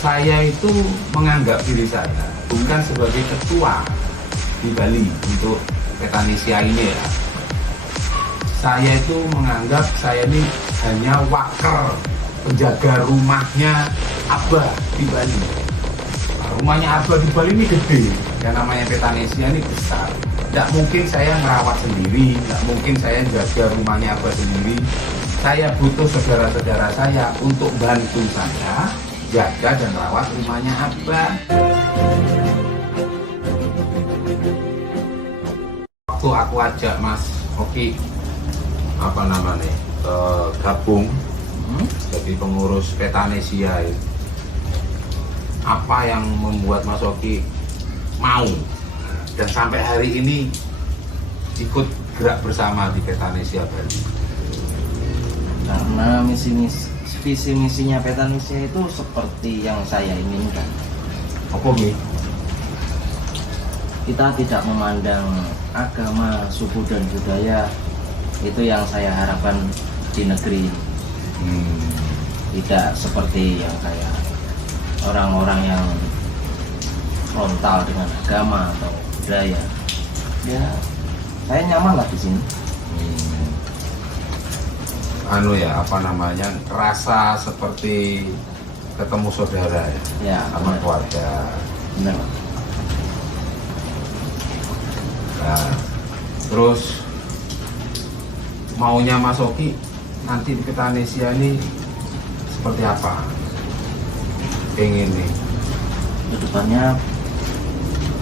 saya itu menganggap diri saya bukan sebagai ketua di Bali untuk Petanesia ini ya. Saya itu menganggap saya ini hanya wakil penjaga rumahnya Abah di Bali. Nah, rumahnya Abah di Bali ini gede, yang namanya Petanesia ini besar. Tidak mungkin saya merawat sendiri, tidak mungkin saya jaga rumahnya Abah sendiri. Saya butuh saudara-saudara saya untuk bantu saya jaga dan rawat rumahnya Abah. Waktu aku ajak Mas Oki gabung jadi pengurus Petanesia, apa yang membuat Mas Oki mau dan sampai hari ini ikut gerak bersama di Petanesia Bali? Karena visi misinya Petanesia itu seperti yang saya inginkan. Apa nih? Kita tidak memandang agama, suku dan budaya. Itu yang saya harapkan di negeri. Tidak seperti yang kayak orang-orang yang frontal dengan agama atau budaya. Ya, saya nyaman lah di sini. Rasa seperti ketemu saudara Ya, sama benar. keluarga. Benar. Nah, terus maunya Mas Oki nanti di Petanesia ini seperti apa? Pengen nih Kedepannya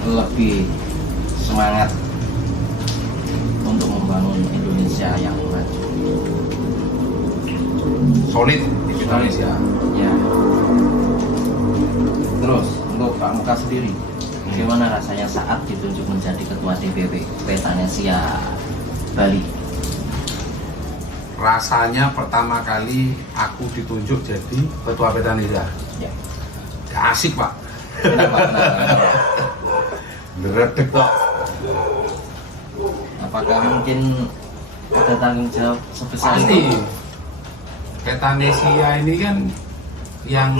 lebih semangat untuk membangun Indonesia yang maju. solid di Petanesia. Ya. Terus untuk Pak Muka sendiri, bagaimana rasanya saat ditunjuk menjadi ketua DPW Petanesia Bali? Rasanya pertama kali aku ditunjuk jadi ketua Petanesia. Ya. Gak asik Pak. Kenapa? Deredek kok. Apakah mungkin ada tanggung jawab sebesar Pasti. itu? Petanesia ini kan yang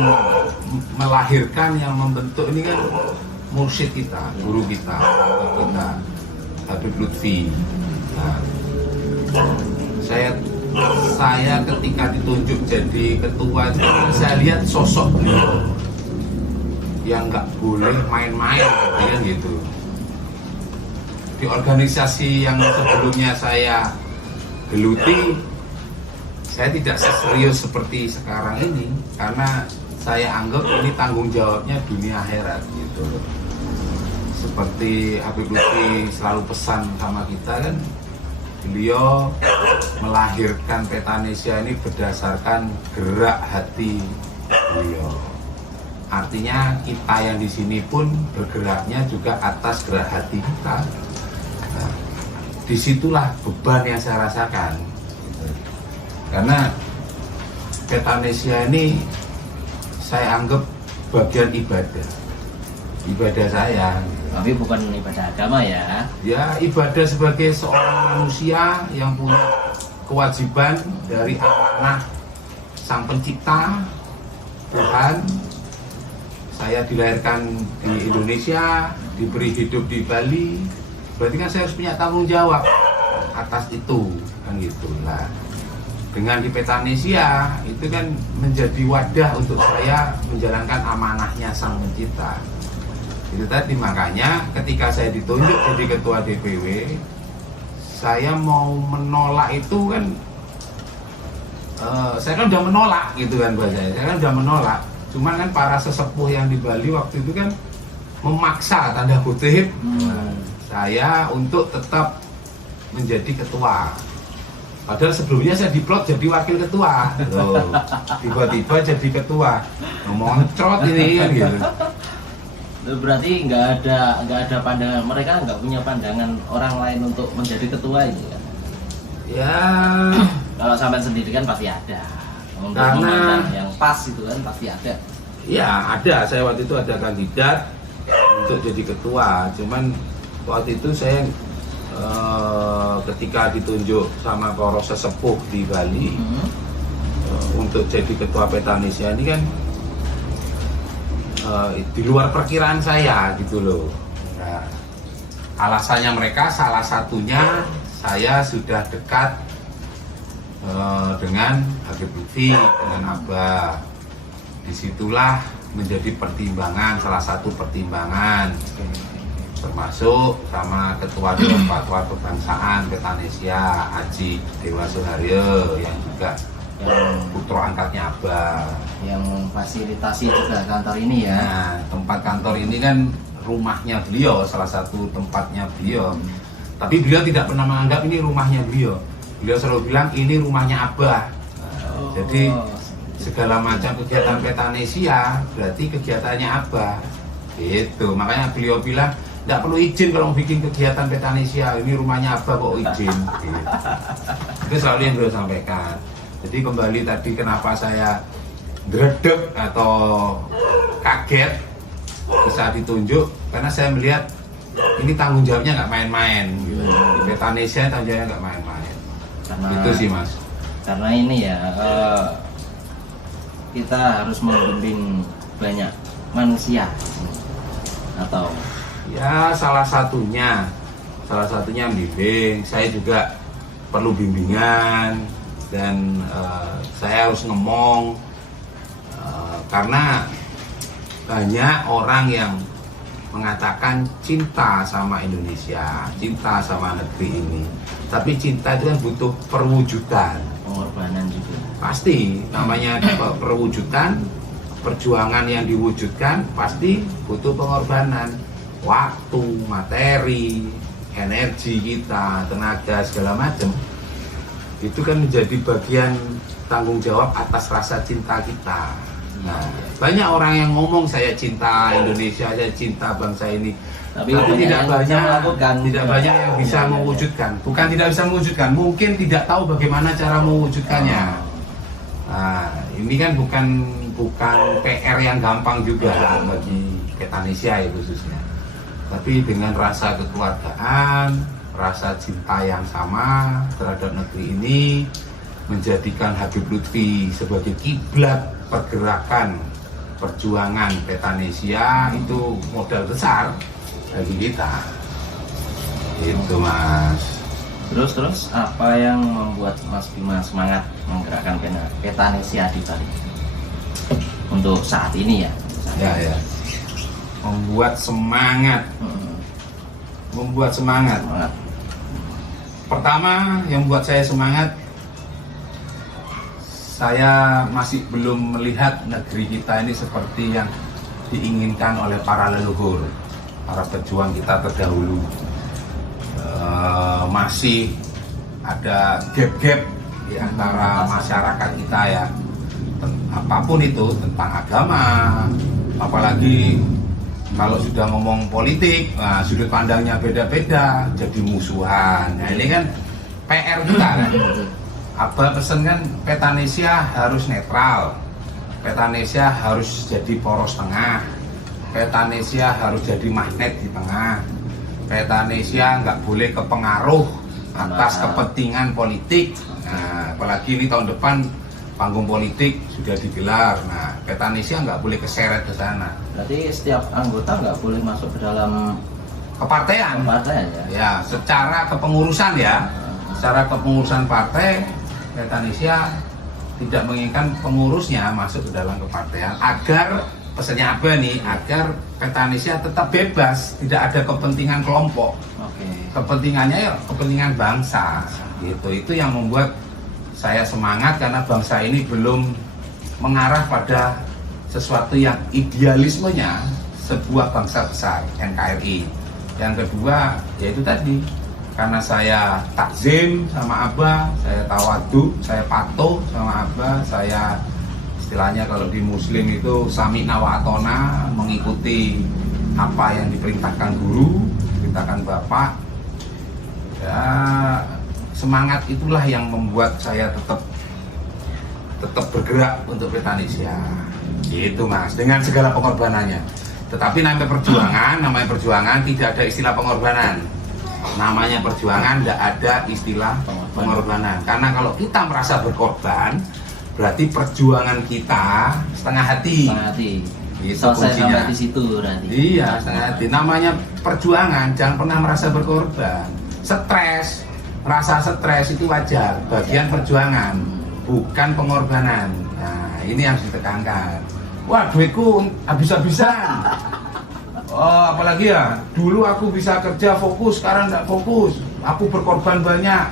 melahirkan, yang membentuk ini kan mursyid kita, guru kita, Habib Lutfi. Nah, saya ketika ditunjuk jadi ketua itu saya lihat sosok beliau yang nggak boleh main-main gitu. Di organisasi yang sebelumnya saya geluti, saya tidak serius seperti sekarang ini karena saya anggap ini tanggung jawabnya dunia akhirat gitu. Seperti Habib Lutfi selalu pesan sama kita kan, beliau melahirkan Petanesia ini berdasarkan gerak hati beliau. Artinya kita yang di sini pun bergeraknya juga atas gerak hati kita. Nah, disitulah beban yang saya rasakan. Karena Petanesia ini saya anggap bagian ibadah saya. Tapi bukan ibadah agama ya. Ya, ibadah sebagai seorang manusia yang punya kewajiban dari amanah Sang Pencipta Tuhan. Saya dilahirkan di Indonesia, diberi hidup di Bali, berarti kan saya harus punya tanggung jawab atas itu, kan gitu lah. Dengan di Petanesia itu kan menjadi wadah untuk saya menjalankan amanahnya Sang Pencipta. Itu tadi, makanya ketika saya ditunjuk jadi ketua DPW, saya mau menolak itu kan, saya kan udah menolak gitu kan bahasanya, saya kan udah menolak. Cuman kan para sesepuh yang di Bali waktu itu kan memaksa tanda kutip saya untuk tetap menjadi ketua. Padahal sebelumnya saya diplot jadi wakil ketua. Loh, tiba-tiba jadi ketua. Ngoncrot ini kan gitu. Berarti nggak ada pandangan, mereka nggak punya pandangan orang lain untuk menjadi ketua ini kan? Ya, Kalau sampai sendiri kan pasti ada. Untuk Karena- memandang yang pas itu kan pasti ada. ya ada. Saya waktu itu ada kandidat untuk jadi ketua. Cuman waktu itu saya ketika ditunjuk sama para sesepuh di Bali untuk jadi ketua Petanesia ini kan di luar perkiraan saya gitu loh. Nah, alasannya mereka salah satunya saya sudah dekat dengan Habib Lutfi, dengan Abah. Disitulah menjadi pertimbangan, salah satu pertimbangan, termasuk sama Ketua Dewan Fatwa Kebangsaan Petanesia Haji Dewa Suharyo yang juga yang putra angkatnya Abah, yang fasilitasi juga kantor ini ya. Nah, tempat kantor ini kan rumahnya beliau, salah satu tempatnya beliau. Tapi beliau tidak pernah menganggap ini rumahnya beliau. Beliau selalu bilang ini rumahnya Abah. Jadi segala macam kegiatan Petanesia berarti kegiatannya Abah. Gitu. Makanya beliau bilang tidak perlu izin kalau bikin kegiatan Petanesia. Ini rumahnya Abah kok izin. Gitu. Itu selalu yang beliau sampaikan. Jadi kembali tadi kenapa saya gredeg atau kaget bisa ditunjuk, karena saya melihat ini tanggung jawabnya nggak main-main gitu. Di Petanesia tanggung jawabnya nggak main-main. Itu sih Mas. Karena ini ya kita harus membimbing banyak manusia atau ya salah satunya bimbing. Saya juga perlu bimbingan dan saya harus ngomong karena banyak orang yang mengatakan cinta sama Indonesia, cinta sama negeri ini. Tapi cinta itu kan butuh perwujudan, pengorbanan juga. Pasti namanya perwujudan, perjuangan yang diwujudkan pasti butuh pengorbanan, waktu, materi, energi kita, tenaga segala macam. Itu kan menjadi bagian tanggung jawab atas rasa cinta kita. Nah, banyak orang yang ngomong saya cinta Indonesia, saya cinta bangsa ini, tapi tidak banyak yang bisa mewujudkan. Bukan tidak bisa mewujudkan, mungkin tidak tahu bagaimana cara mewujudkannya. Nah, ini kan bukan PR yang gampang juga bagi Petanesia ya khususnya. Tapi dengan rasa kekeluargaan, rasa cinta yang sama terhadap negeri ini, menjadikan Habib Lutfi sebagai kiblat pergerakan perjuangan Petanesia itu modal besar bagi kita. Itu Mas. Terus apa yang membuat Mas Bima semangat menggerakkan Petanesia di Bali untuk saat ini ya? Ya. Membuat semangat. Pertama yang membuat saya semangat, saya masih belum melihat negeri kita ini seperti yang diinginkan oleh para leluhur, para pejuang kita terdahulu. Masih ada gap-gap di antara masyarakat kita ya, apapun itu, tentang agama, apalagi kalau sudah ngomong politik, nah, sudut pandangnya beda-beda, jadi musuhan. Nah ini kan PR kita kan. Abah pesen kan Petanesia harus netral, Petanesia harus jadi poros tengah, Petanesia harus jadi magnet di tengah, Petanesia nggak boleh kepengaruh atas kepentingan politik. Nah, apalagi ini tahun depan panggung politik sudah digelar. Nah, Petanesia nggak boleh keseret ke sana. Berarti setiap anggota nggak boleh masuk ke dalam kepartean ya? Ya, secara kepengurusan ya. Secara kepengurusan partai, Petanesia tidak menginginkan pengurusnya masuk ke dalam kepartean agar pesannya apa nih? Agar Petanesia tetap bebas, tidak ada kepentingan kelompok. Kepentingannya ya kepentingan bangsa. Gitu. Itu yang membuat saya semangat karena bangsa ini belum mengarah pada sesuatu yang idealismenya sebuah bangsa besar, NKRI. Yang kedua, yaitu tadi, karena saya takzim sama Abah, saya tawadu, saya patuh sama Abah, saya istilahnya kalau di Muslim itu sami'na wa atona, mengikuti apa yang diperintahkan guru, diperintahkan bapak. Ya, semangat itulah yang membuat saya tetap bergerak untuk Petanesia. Gitu Mas, dengan segala pengorbanannya. Tetapi namanya perjuangan tidak ada istilah pengorbanan. Namanya perjuangan tidak ada istilah pengorbanan. Karena kalau kita merasa berkorban, berarti perjuangan kita setengah hati. Setengah hati. Itu Selesai kuncinya. sampai di situ berarti. Iya, setengah hati. Namanya perjuangan, jangan pernah merasa berkorban. Stres, rasa stres itu wajar, bagian perjuangan, bukan pengorbanan. Nah, ini yang harus ditekankan. Wah, duitku habis-habisan. Oh, apalagi ya, dulu aku bisa kerja fokus, sekarang nggak fokus. Aku berkorban banyak.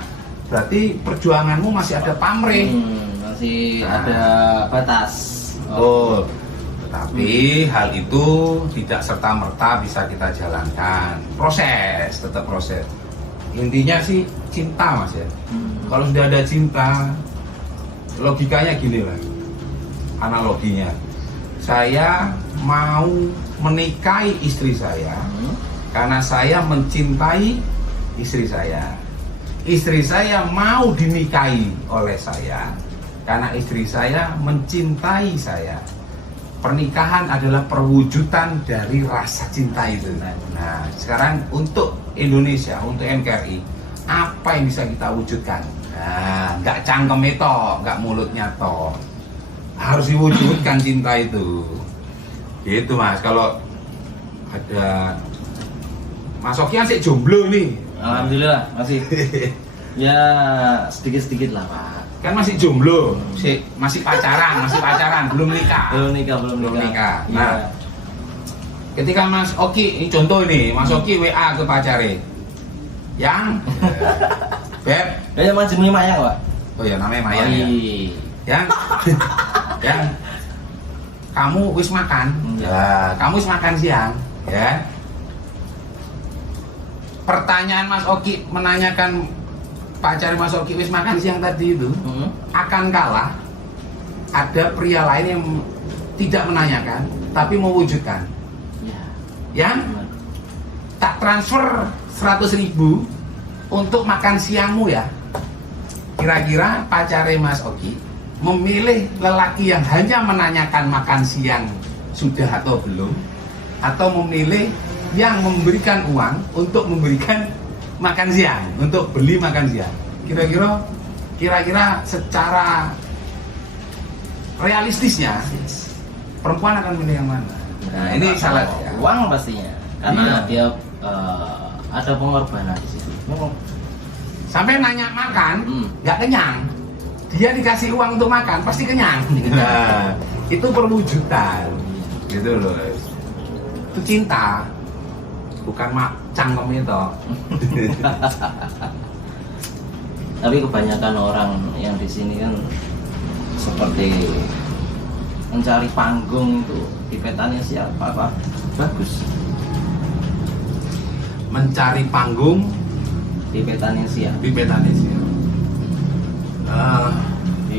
Berarti perjuanganmu masih ada pamrih. Masih Nah. ada batas. Oh, tetapi hal itu tidak serta-merta bisa kita jalankan. Proses, tetap proses. Intinya sih cinta, Mas ya. Kalau sudah ada cinta, logikanya gini lah. Analoginya. Saya mau menikahi istri saya karena saya mencintai istri saya. Istri saya mau dinikahi oleh saya karena istri saya mencintai saya. Pernikahan adalah perwujudan dari rasa cinta itu. Nah, sekarang untuk Indonesia, untuk NKRI, apa yang bisa kita wujudkan? Nah, nggak cangkem itu, nggak mulutnya toh. Harus diwujudkan cinta itu. Gitu Mas, kalau ada Mas Oki kan sih jomblo nih. Alhamdulillah masih ya sedikit-sedikit lah Pak. Kan masih jomblo, masih pacaran, belum nikah. Belum nikah. Nah, Iya. ketika Mas Oki, ini contoh ini, Mas Oki WA ke pacare, yang Beb, Ya emang jenenge Mayang Pak. oh ya namanya Maya Oh, ya, iya. yang kamu wis makan, ya, kamu wis makan siang, ya. Pertanyaan Mas Oki menanyakan pacar Mas Oki wis makan siang tadi itu akan kalah ada pria lain yang tidak menanyakan tapi mewujudkan, Ya. yang tak transfer 100.000 untuk makan siangmu ya. Kira-kira pacare Mas Oki memilih lelaki yang hanya menanyakan makan siang sudah atau belum, atau memilih yang memberikan uang untuk memberikan makan siang, untuk beli makan siang? Kira-kira secara realistisnya perempuan akan milih yang mana? Nah, ini salah ya. Uang pastinya karena Iya. dia ada pengorbanan di situ. Sampai nanya makan, nggak kenyang. Dia dikasih uang untuk makan, pasti kenyang. Nah, itu perwujudan, gitu loh. Itu cinta, bukan cangkem itu. Tapi kebanyakan orang yang di sini kan seperti mencari panggung itu di petanya siapa Pak? Bagus. Mencari panggung Di petanya siapa? di Petanesia.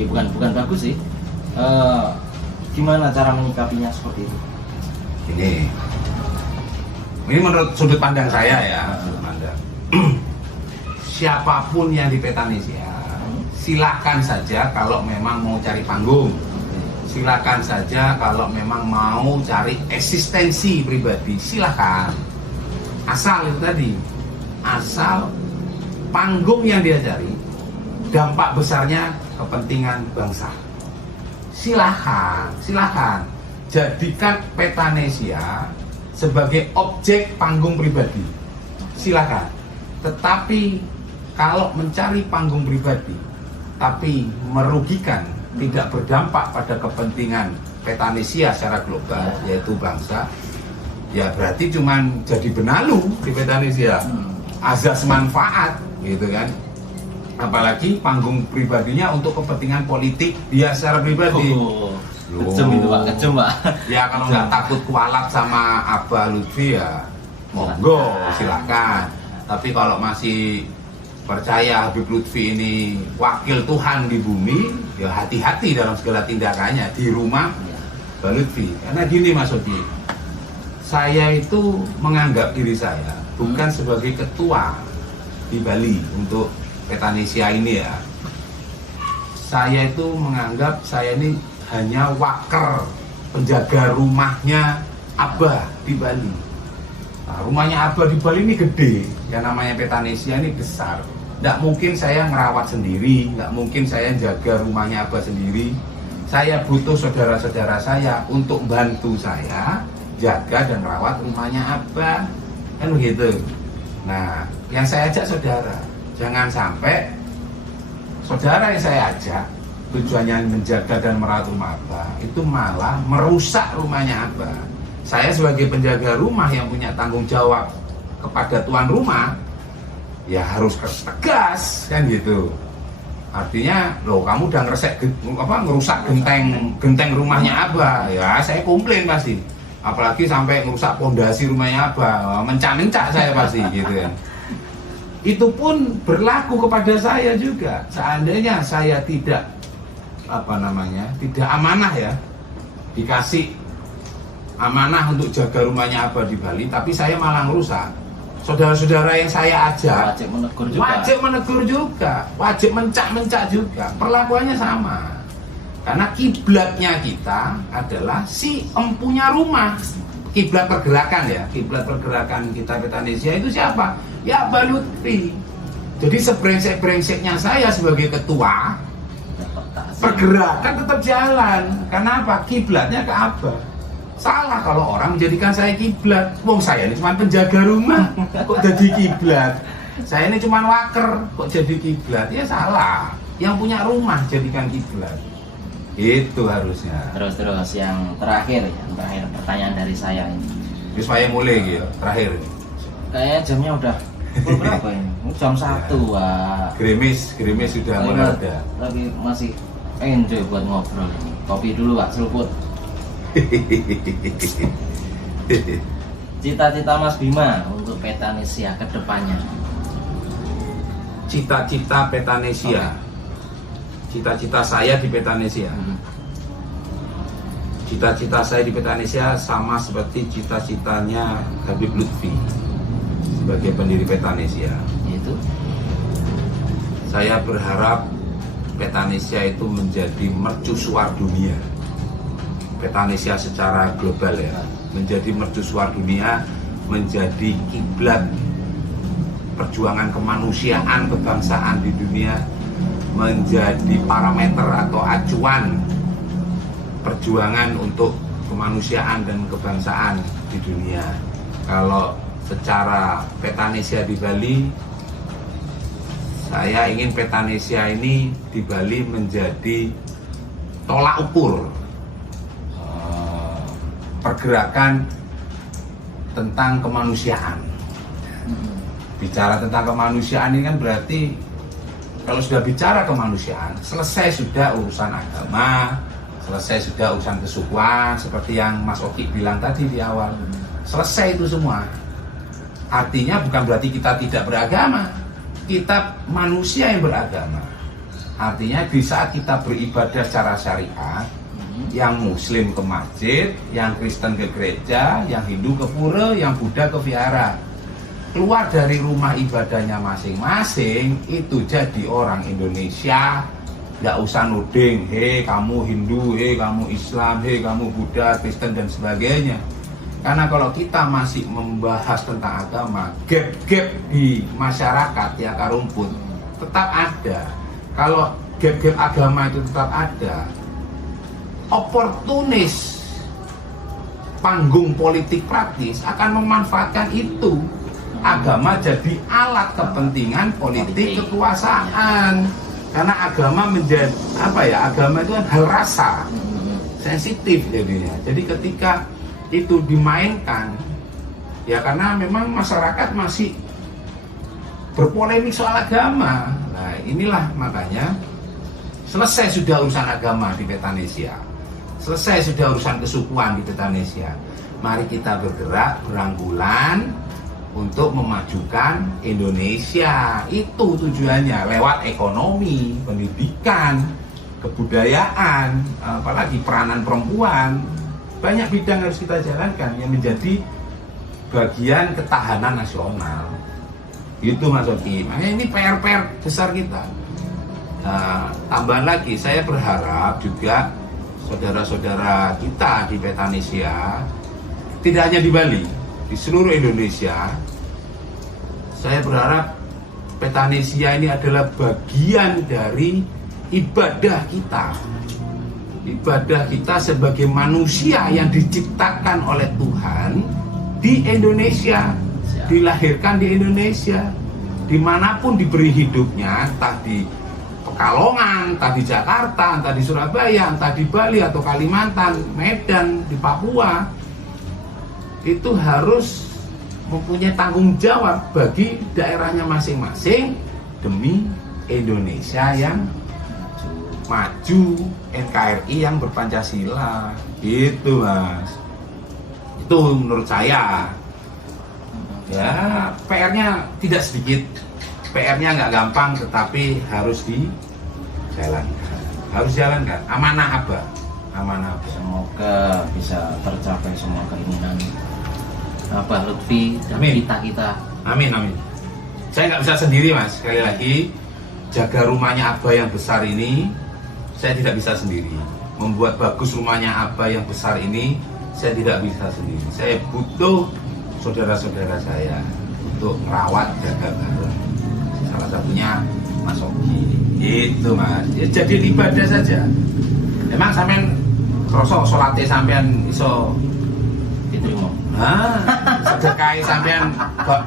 Bukan bagus sih. Gimana cara menyikapinya seperti itu? Ini menurut sudut pandang saya ya, sudut pandang. Siapapun yang di Petanesia, silakan saja kalau memang mau cari panggung. Silakan saja kalau memang mau cari eksistensi pribadi, silakan. Asal itu tadi, asal panggung yang dia cari dampak besarnya kepentingan bangsa. Silakan jadikan Petanesia sebagai objek panggung pribadi. Silakan. Tetapi kalau mencari panggung pribadi tapi merugikan, tidak berdampak pada kepentingan Petanesia secara global, yaitu bangsa, ya berarti cuman jadi benalu di Petanesia. Azas manfaat gitu kan. Apalagi panggung pribadinya untuk kepentingan politik dia secara pribadi. Kejem itu Pak, kejem Pak. Ya kalau nggak takut kualat sama Abah Lutfi ya monggo silakan. Tapi kalau masih percaya Habib Lutfi ini wakil Tuhan di bumi, ya hati-hati dalam segala tindakannya di rumah Abah Lutfi. Karena gini Mas Odi, saya itu menganggap diri saya bukan sebagai ketua di Bali untuk Petanesia ini ya. Saya itu menganggap saya ini hanya waker, penjaga rumahnya Abah di Bali. Nah, rumahnya Abah di Bali ini gede, yang namanya Petanesia ini besar. Nggak mungkin saya ngerawat sendiri, nggak mungkin saya jaga rumahnya Abah sendiri. Saya butuh saudara-saudara saya untuk bantu saya jaga dan rawat rumahnya Abah, kan begitu. Nah, yang saya ajak saudara, jangan sampai saudara yang saya ajak tujuannya menjaga dan merawat rumah Abah itu malah merusak rumahnya Abah. Saya sebagai penjaga rumah yang punya tanggung jawab kepada tuan rumah, ya harus tegas, kan gitu. Artinya, loh kamu udah ngerusak genteng rumahnya Abah, ya saya komplain pasti. Apalagi sampai ngerusak pondasi rumahnya Abah, mencak-mencak saya pasti gitu ya. Itu pun berlaku kepada saya juga. Seandainya saya tidak tidak amanah ya, dikasih amanah untuk jaga rumahnya Abah di Bali, tapi saya malah ngerusak. Saudara-saudara yang saya ajak wajib menegur juga, wajib mencak-mencak juga. Perlakuannya sama. Karena kiblatnya kita adalah si empunya rumah. Kiblat pergerakan ya, kiblat pergerakan kita Petanesia itu siapa? Ya Abah Lutfi. Jadi sebrengsek-brengseknya saya sebagai ketua, pergerakan tetap jalan. Kenapa? Kiblatnya ke Abah. Salah kalau orang menjadikan saya kiblat. Wong saya ini cuma penjaga rumah, kok jadi kiblat? Saya ini cuma waker, kok jadi kiblat? Ya salah. Yang punya rumah jadikan kiblat. Itu harusnya. Terus yang terakhir pertanyaan dari saya ini. Terus saya mulai gitu, terakhir. Kayaknya jamnya udah pukul berapa ini? Jam 1, Wak. Gerimis sudah mulai ada. Tapi masih enjoy buat ngobrol. Kopi dulu, Pak, seruput. Cita-cita Mas Bima untuk Petanesia ke depannya. Cita-cita Petanesia. Cita-cita saya di Petanesia. Cita-cita saya di Petanesia sama seperti cita-citanya Habib Lutfi sebagai pendiri Petanesia. Itu saya berharap Petanesia itu menjadi mercusuar dunia. Petanesia secara global ya, menjadi mercusuar dunia, menjadi kiblat perjuangan kemanusiaan, kebangsaan di dunia, menjadi parameter atau acuan perjuangan untuk kemanusiaan dan kebangsaan di dunia. Kalau secara Petanesia di Bali, saya ingin Petanesia ini di Bali menjadi tolak ukur pergerakan tentang kemanusiaan. Bicara tentang kemanusiaan ini kan berarti kalau sudah bicara kemanusiaan, selesai sudah urusan agama, selesai sudah urusan kesukuan, seperti yang Mas Oki bilang tadi di awal. Selesai itu semua. Artinya bukan berarti kita tidak beragama, kita manusia yang beragama. Artinya di saat kita beribadah secara syariat, yang Muslim ke masjid, yang Kristen ke gereja, yang Hindu ke pura, yang Buddha ke vihara. Keluar dari rumah ibadahnya masing-masing, itu jadi orang Indonesia. Nggak usah nuding, hei kamu Hindu, hei kamu Islam, hei kamu Buddha, Kristen dan sebagainya. Karena kalau kita masih membahas tentang agama, gap-gap di masyarakat ya karumput tetap ada. Kalau gap-gap agama itu tetap ada, oportunis panggung politik praktis akan memanfaatkan itu. Agama jadi alat kepentingan politik kekuasaan. Karena agama menjadi agama itu kan hal rasa, sensitif jadinya. Jadi ketika itu dimainkan, ya karena memang masyarakat masih berpolemik soal agama. Nah inilah makanya selesai sudah urusan agama di Petanesia, selesai sudah urusan kesukuan di Petanesia. Mari kita bergerak beranggulan untuk memajukan Indonesia. Itu tujuannya, lewat ekonomi, pendidikan, kebudayaan, apalagi peranan perempuan. Banyak bidang harus kita jalankan yang menjadi bagian ketahanan nasional. Itu Mas Oki. Makanya ini PR-PR besar kita. Tambahan lagi, saya berharap juga saudara-saudara kita di Petanesia, tidak hanya di Bali, di seluruh Indonesia, saya berharap Petanesia ini adalah bagian dari ibadah kita. ibadah kita sebagai manusia yang diciptakan oleh Tuhan di Indonesia, dilahirkan di Indonesia, dimanapun diberi hidupnya, entah di Pekalongan, entah di Jakarta, entah di Surabaya, entah di Bali atau Kalimantan, Medan, di Papua, itu harus mempunyai tanggung jawab bagi daerahnya masing-masing demi Indonesia yang maju, NKRI yang berpancasila, gitu Mas. Itu menurut saya. Ya, PR-nya tidak sedikit, PR-nya nggak gampang, tetapi harus dijalankan. Harus jalankan. Amanah Abah, amanah Abah. Semoga bisa tercapai semua keinginan Abah Lutfi dan Amin. kita. Amin, amin. Saya nggak bisa sendiri Mas, sekali lagi jaga rumahnya Abah yang besar ini, saya tidak bisa sendiri. Membuat bagus rumahnya Abah yang besar ini, saya tidak bisa sendiri. Saya butuh saudara-saudara saya untuk merawat, jaga bareng. Salah satunya Mas Ogi. Itu Mas. Ya, jadi ibadah saja. Emang sampean krosok sholatnya sampean iso Diterima. sedekah sampean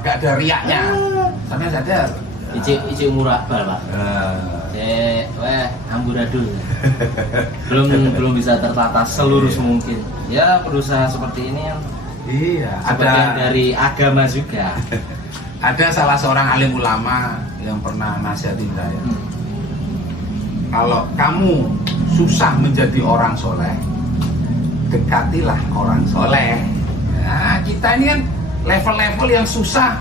gak ada riaknya. Sampean sadar. Ici murah bal Pak. Amburadul. belum bisa tertata seluruh mungkin. Ya berusaha seperti ini kan. Iya, Sebagian dari agama juga. Ada salah seorang alim ulama yang pernah nasihatin saya. Kalau kamu susah menjadi orang soleh, dekatilah orang soleh. Nah, kita ini kan level-level yang susah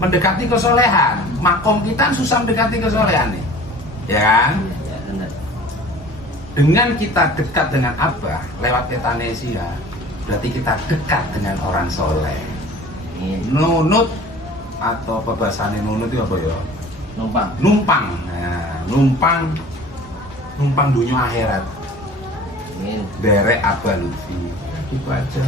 mendekati kesolehan. Makom kita susah mendekati kesolehan nih, ya kan? Ya, benar. Dengan kita dekat dengan Abah lewat etanesia, berarti kita dekat dengan orang soleh. Nunut atau apa bahasanya nunut itu apa ya? Numpang. Nah, numpang dunia akhirat. Amin. Derek Abah Lutfi. Itu aja.